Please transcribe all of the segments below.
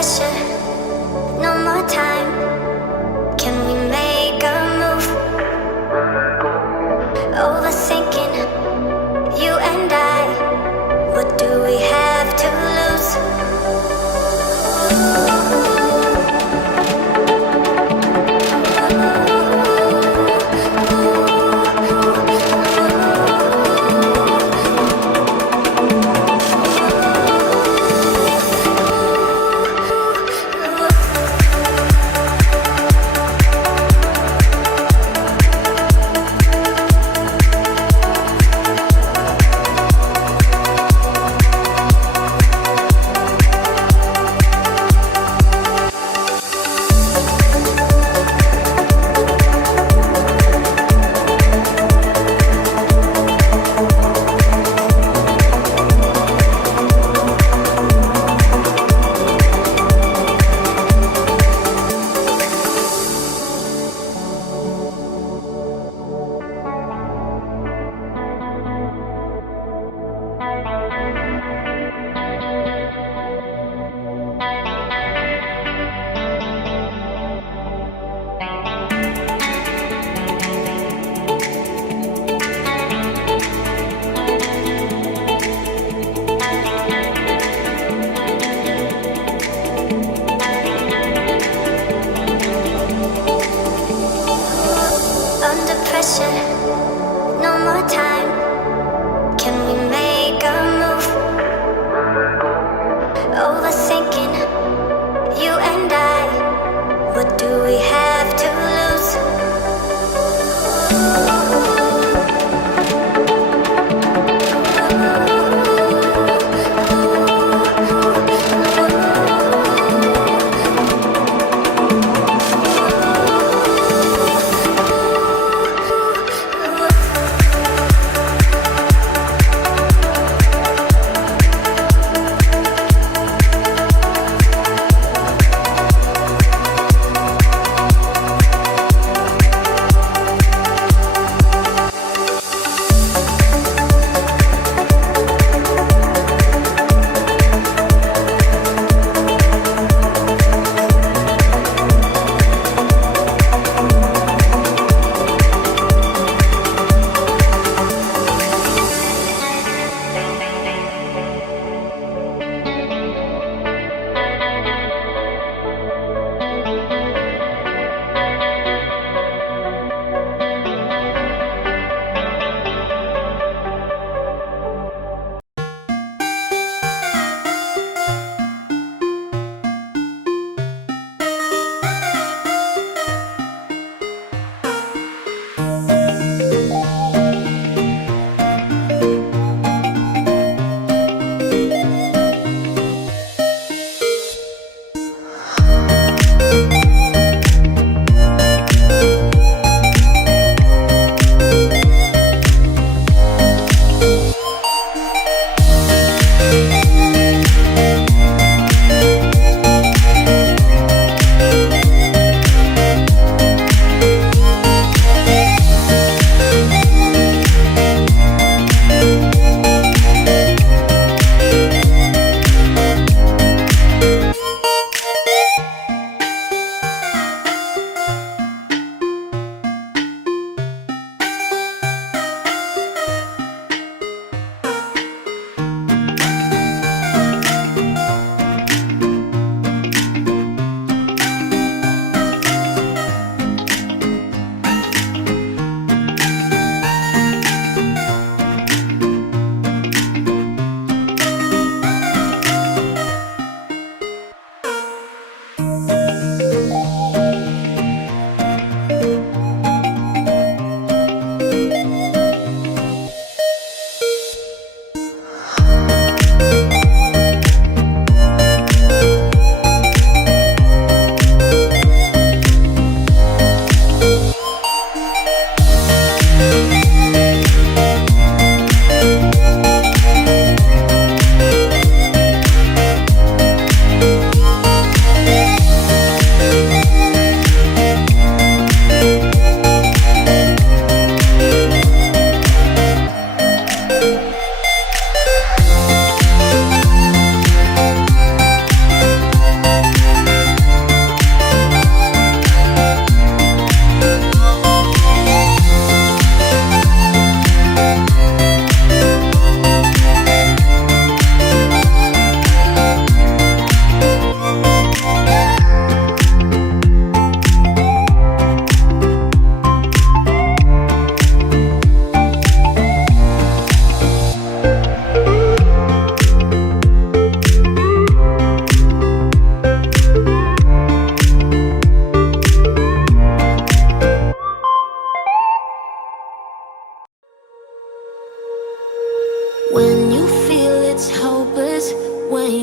pressure, no more time. Can we make a move? Overthinking, you and I. What do we have to lose?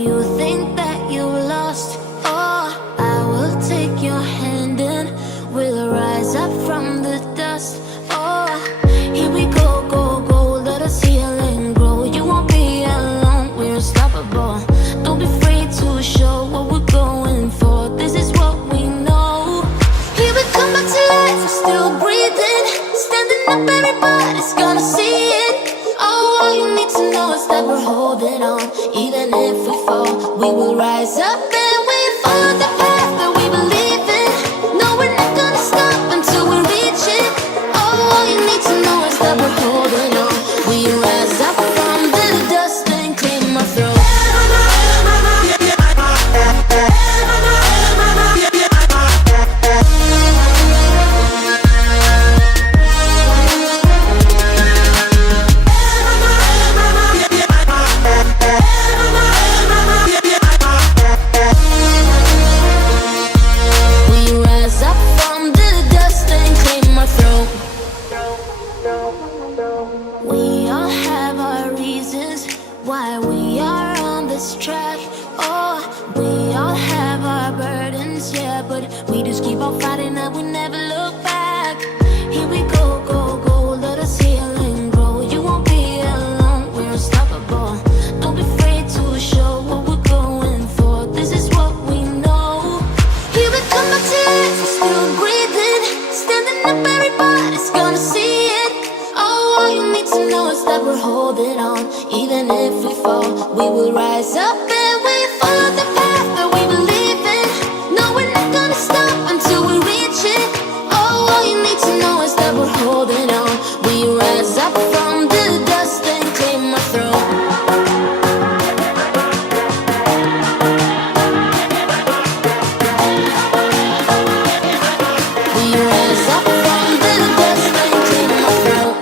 you think that you lost, oh, I will take your hand and we'll rise up from the dust. Oh, here we go, go, go, let us heal and grow. You won't be alone, we're unstoppable. Don't be afraid to show what we're going for. This is what we know. Here we come back to life, we're still breathing. Standing up, everybody's gonna see it. Oh, all you need to know is that we're holding on. Even if we fall, we will rise up and we follow the path that we believe in. No, we're not gonna stop until we reach it. Oh, all you need to know is that we're holding on. We rise up from the dust and clear my throat. We all have our reasons why we are on this track. Oh, we all have our burdens, yeah, but we just keep on fighting and we never look back. Here we go, go, go, let us heal and grow. You won't be alone, we're unstoppable. Don't be afraid to show what we're going for. This is what we know. Here we come back to life, we're still breathing. Standing up, everybody's gonna see it. Oh, all you need to know is that we're holding on. Even if we fall, we will rise up and we follow the path that we believe in. No, we're not gonna stop until we reach it. Oh, all you need to know is that we're holding on. We rise up from the dust and clear my throat. We rise up from the dust and clear my throat.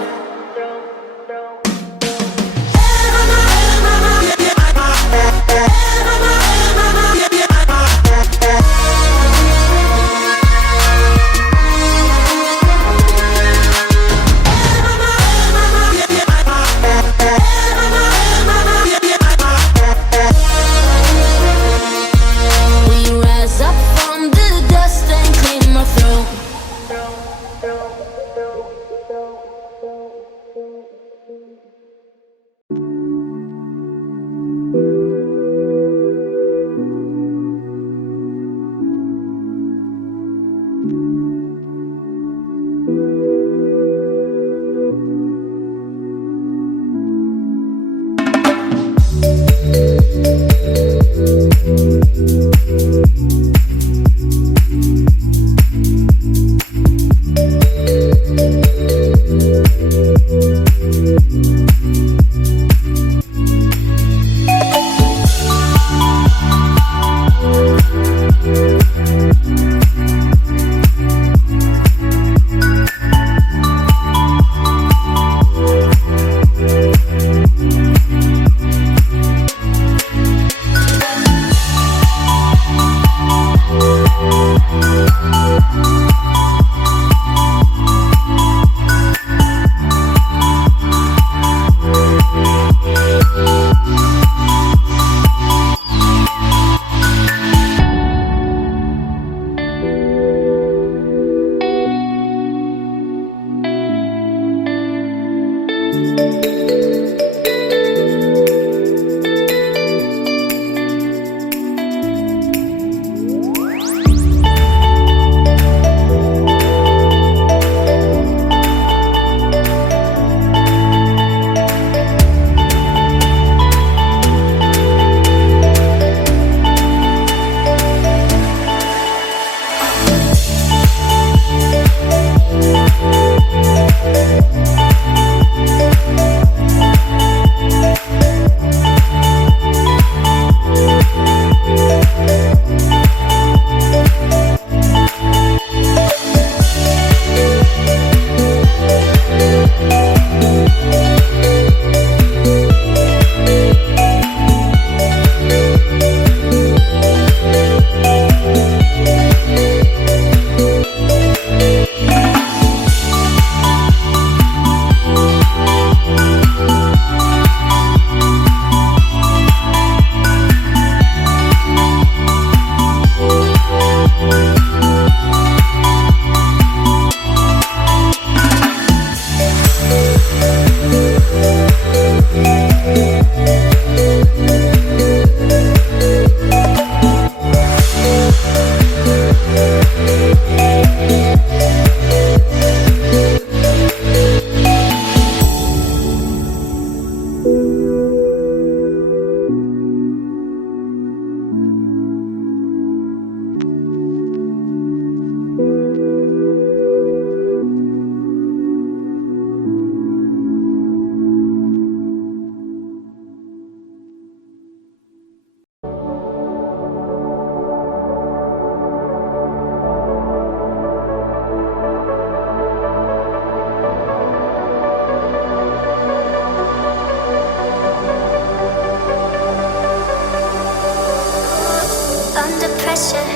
pressure.